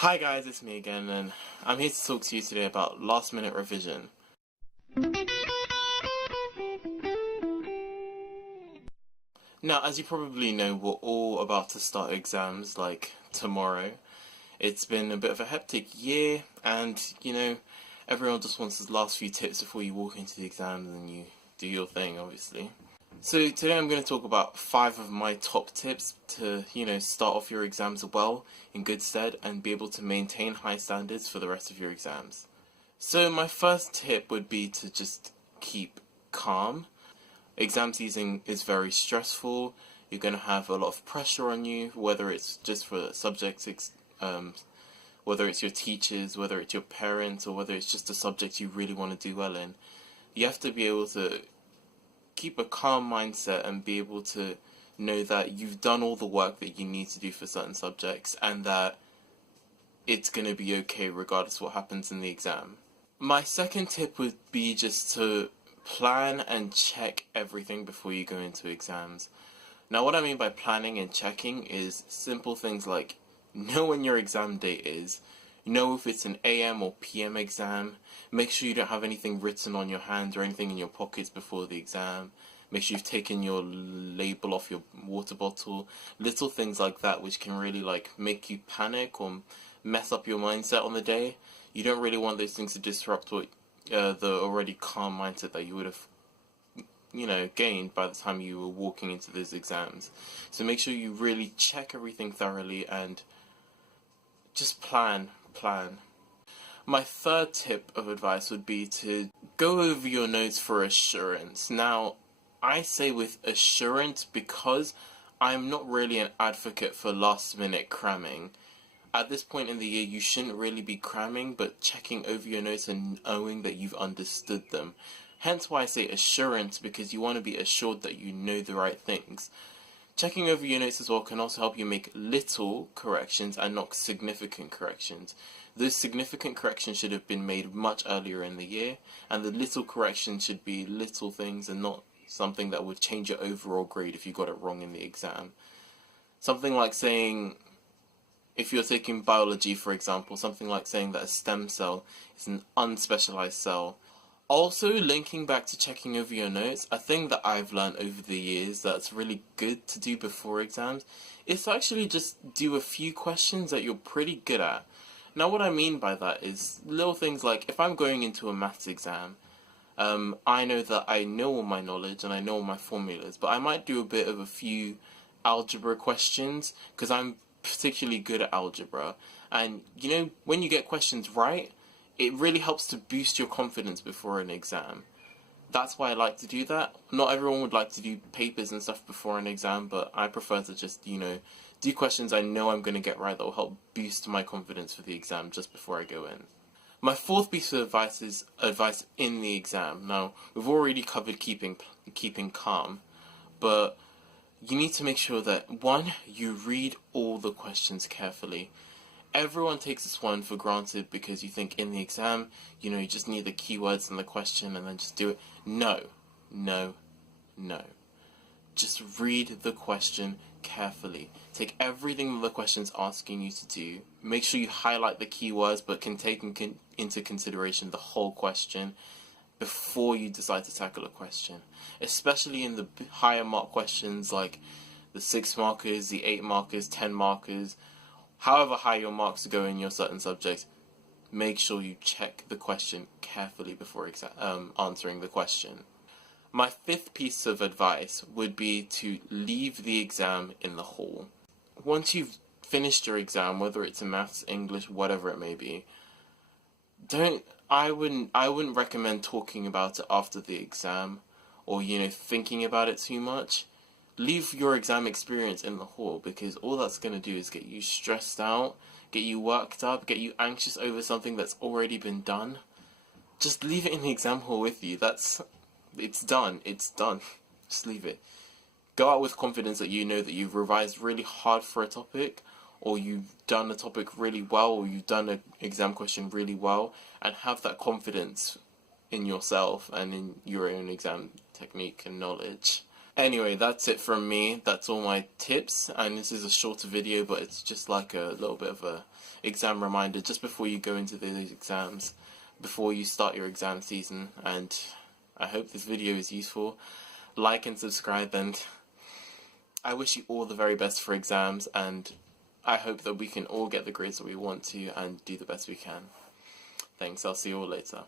Hi guys, it's me again, and I'm here to talk to you today about last minute revision. Now, as you probably know, we're all about to start exams like tomorrow. It's been a bit of a hectic year, and everyone just wants the last few tips before you walk into the exams and you do your thing, obviously. So today I'm going to talk about 5 of my top tips to, start off your exams well, in good stead, and be able to maintain high standards for the rest of your exams. So my first tip would be to just keep calm. Exam season is very stressful. You're going to have a lot of pressure on you, whether it's just for subjects, whether it's your teachers, whether it's your parents, or whether it's just a subject you really want to do well in. You have to be able to keep a calm mindset and be able to know that you've done all the work that you need to do for certain subjects and that it's going to be okay regardless of what happens in the exam. My second tip would be just to plan and check everything before you go into exams. Now, what I mean by planning and checking is simple things like know when your exam date is, know if it's an AM or PM exam, make sure you don't have anything written on your hand or anything in your pockets before the exam, make sure you've taken your label off your water bottle, little things like that which can really make you panic or mess up your mindset on the day. You don't really want those things to disrupt what the already calm mindset that you would have gained by the time you were walking into those exams. So make sure you really check everything thoroughly and just plan. My third tip of advice would be to go over your notes for assurance. Now, I say with assurance because I'm not really an advocate for last minute cramming. At this point in the year, you shouldn't really be cramming, but checking over your notes and knowing that you've understood them. Hence why I say assurance, because you want to be assured that you know the right things. Checking over your notes as well can also help you make little corrections and not significant corrections. Those significant corrections should have been made much earlier in the year, and the little corrections should be little things and not something that would change your overall grade if you got it wrong in the exam. Something like saying, if you're taking biology for example, something like saying that a stem cell is an unspecialized cell. Also, linking back to checking over your notes, a thing that I've learned over the years that's really good to do before exams is to actually just do a few questions that you're pretty good at. Now, what I mean by that is little things like, if I'm going into a maths exam, I know that I know all my knowledge and I know all my formulas, but I might do a bit of a few algebra questions because I'm particularly good at algebra. And, when you get questions right, it really helps to boost your confidence before an exam. That's why I like to do that. Not everyone would like to do papers and stuff before an exam, but I prefer to just, do questions I know I'm going to get right that will help boost my confidence for the exam just before I go in. My fourth piece of advice is advice in the exam. Now, we've already covered keeping calm, but you need to make sure that, one, you read all the questions carefully. Everyone takes this one for granted because you think in the exam, you just need the keywords in the question and then just do it. No. Just read the question carefully. Take everything the question's asking you to do. Make sure you highlight the keywords but can take into consideration the whole question before you decide to tackle a question. Especially in the higher mark questions like the 6 markers, the 8 markers, 10 markers, however high your marks go in your certain subjects, make sure you check the question carefully before answering the question. My fifth piece of advice would be to leave the exam in the hall. Once you've finished your exam, whether it's in maths, English, whatever it may be, I wouldn't recommend talking about it after the exam or thinking about it too much. Leave your exam experience in the hall, because all that's going to do is get you stressed out, get you worked up, get you anxious over something that's already been done. Just leave it in the exam hall with you. It's done. Just leave it. Go out with confidence that you know that you've revised really hard for a topic, or you've done a topic really well, or you've done an exam question really well, and have that confidence in yourself and in your own exam technique and knowledge. Anyway, that's it from me. That's all my tips, and this is a shorter video, but it's just like a little bit of a exam reminder just before you go into those exams, before you start your exam season. And I hope this video is useful. Like and subscribe, and I wish you all the very best for exams, and I hope that we can all get the grades that we want to and do the best we can. Thanks, I'll see you all later.